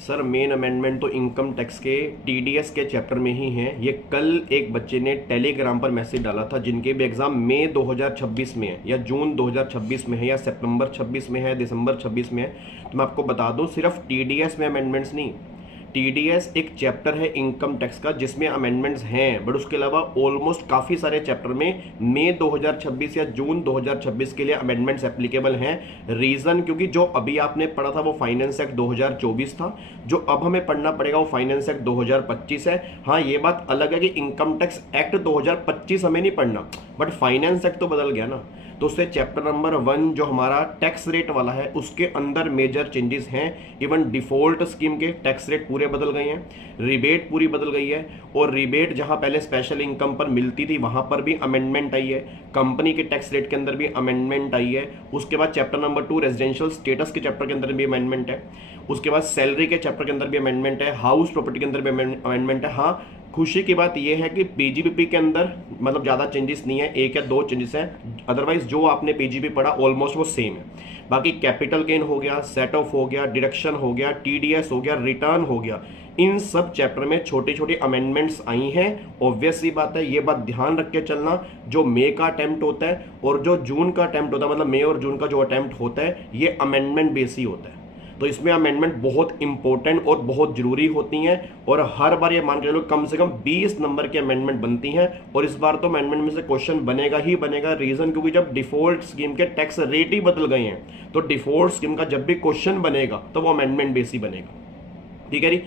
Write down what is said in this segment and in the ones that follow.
Sir main amendment तो income tax के TDS के चैप्टर में ही है। ये कल एक बच्चे ने टेलीग्राम पर मैसेज डाला था जिनके भी एग्जाम मई 2026 में है या जून 2026 में है या सितंबर 26 में है, दिसंबर 26 में है। तो मैं आपको बता दूं सिर्फ टीडीएस में अमेंडमेंट्स नहीं, टीडीएस एक चैप्टर है इनकम टैक्स का जिसमें अमेंडमेंट्स हैं, बट उसके अलावा ऑलमोस्ट काफ़ी सारे चैप्टर में मई 2026 या जून 2026 के लिए अमेंडमेंट्स एप्लीकेबल हैं। रीज़न क्योंकि जो अभी आपने पढ़ा था वो फाइनेंस एक्ट 2024 था, जो अब हमें पढ़ना पड़ेगा वो फाइनेंस एक्ट 2025 है। हाँ, ये बात अलग है कि इनकम टैक्स एक्ट 2025 हमें नहीं पढ़ना, बट फाइनेंस एक्ट तो बदल गया ना। तो उससे चैप्टर नंबर 1 जो हमारा टैक्स रेट वाला है उसके अंदर मेजर चेंजेस हैं। इवन डिफॉल्ट स्कीम के टैक्स रेट पूरे बदल गए हैं, रिबेट पूरी बदल गई है, और रिबेट जहां पहले स्पेशल इनकम पर मिलती थी वहां पर भी अमेंडमेंट आई है। कंपनी के टैक्स रेट के अंदर भी अमेंडमेंट आई है। उसके बाद चैप्टर नंबर 2 रेजिडेंशियल स्टेटस के चैप्टर के अंदर भी अमेंडमेंट है। उसके बाद सैलरी के चैप्टर के अंदर भी अमेंडमेंट है, हाउस प्रॉपर्टी के अंदर भी अमेंडमेंट है। हाँ, खुशी की बात यह है कि पीजीबीपी के अंदर मतलब ज़्यादा चेंजेस नहीं है, 1 या 2 चेंजेस हैं, अदरवाइज जो आपने पीजीबी पढ़ा ऑलमोस्ट वो सेम है। बाकी कैपिटल गेन हो गया, सेट ऑफ हो गया, डिडक्शन हो गया, टीडीएस हो गया, रिटर्न हो गया, इन सब चैप्टर में छोटी छोटी अमेंडमेंट्स आई हैं। ऑब्वियस सी बात है, ये बात ध्यान रख के चलना, जो मई का अटेम्प्ट होता है और जो जून का अटेम्प्ट होता है, मतलब मई और जून का जो अटेम्प्ट होता है ये अमेंडमेंट बेस ही होता है। तो इसमें अमेंडमेंट बहुत इंपॉर्टेंट और बहुत जरूरी होती हैं, और हर बार ये मान के चलो कम से कम 20 नंबर की अमेंडमेंट बनती हैं, और इस बार तो अमेंडमेंट में से क्वेश्चन बनेगा ही बनेगा। रीजन क्योंकि जब डिफॉल्ट स्कीम के टैक्स रेट ही बदल गए हैं तो डिफॉल्ट स्कीम का जब भी क्वेश्चन बनेगा तो वो अमेंडमेंट बेस ही बनेगा। ठीक है जी।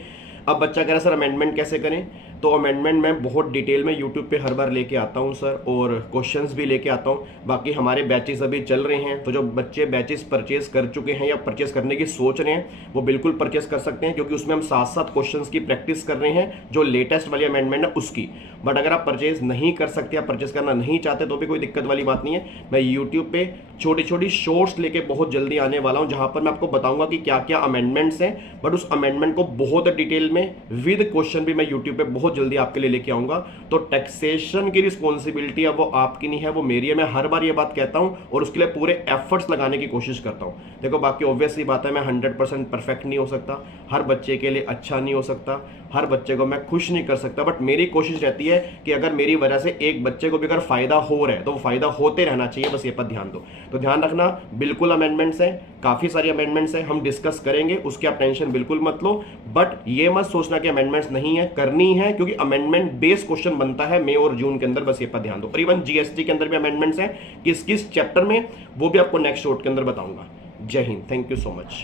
अब बच्चा कह रहा है सर अमेंडमेंट कैसे करें, तो अमेंडमेंट मैं बहुत डिटेल में यूट्यूब पे हर बार लेके आता हूं सर, और क्वेश्चंस भी लेके आता हूं। बाकी हमारे बैचेस अभी चल रहे हैं, तो जो बच्चे बैचेस परचेज कर चुके हैं या परचेज करने की सोच रहे हैं वो बिल्कुल परचेज कर सकते हैं, क्योंकि उसमें हम साथ साथ क्वेश्चंस की प्रैक्टिस कर रहे हैं जो लेटेस्ट वाली अमेंडमेंट है उसकी। बट अगर आप परचेज नहीं कर सकते या परचेज करना नहीं चाहते तो भी कोई दिक्कत वाली बात नहीं है। मैं यूट्यूब पे छोटी छोटी शॉर्ट्स लेके बहुत जल्दी आने वाला हूं जहां पर मैं आपको बताऊंगा कि क्या क्या अमेंडमेंट्स हैं, बट उस अमेंडमेंट को बहुत डिटेल में विद क्वेश्चन भी मैं यूट्यूब पे बहुत जल्दी आपके लिए लेके आऊंगा। तो टैक्सेशन की रिस्पॉन्सिबिलिटी अब वो आपकी नहीं है, वो मेरी है। मैं हर बार ये बात कहता हूं और उसके लिए पूरे एफर्ट्स लगाने की कोशिश करता हूं। देखो बाकी ऑब्वियसली बात है, मैं 100% परफेक्ट नहीं हो सकता, हर बच्चे के लिए अच्छा नहीं हो सकता, हर बच्चे को मैं खुश नहीं कर सकता, बट मेरी कोशिश रहती है कि अगर मेरी वजह से एक बच्चे को भी अगर फायदा हो रहा है तो वो फायदा होते रहना चाहिए, बस ये पर ध्यान दो। तो ध्यान रखना, बिल्कुल अमेंडमेंट्स हैं, काफी सारी अमेंडमेंट्स हैं, हम डिस्कस करेंगे, उसकी आप टेंशन बिल्कुल मत लो। बट ये मत सोचना कि अमेंडमेंट्स नहीं है, करनी है, क्योंकि अमेंडमेंट बेस्ड क्वेश्चन बनता है मई और जून के अंदर, बस ये पर ध्यान दो। और इवन जीएसटी के अंदर भी अमेंडमेंट्स हैं, किस किस चैप्टर में वो भी आपको नेक्स्ट शॉर्ट के अंदर बताऊंगा। जय Hind, thank you so much.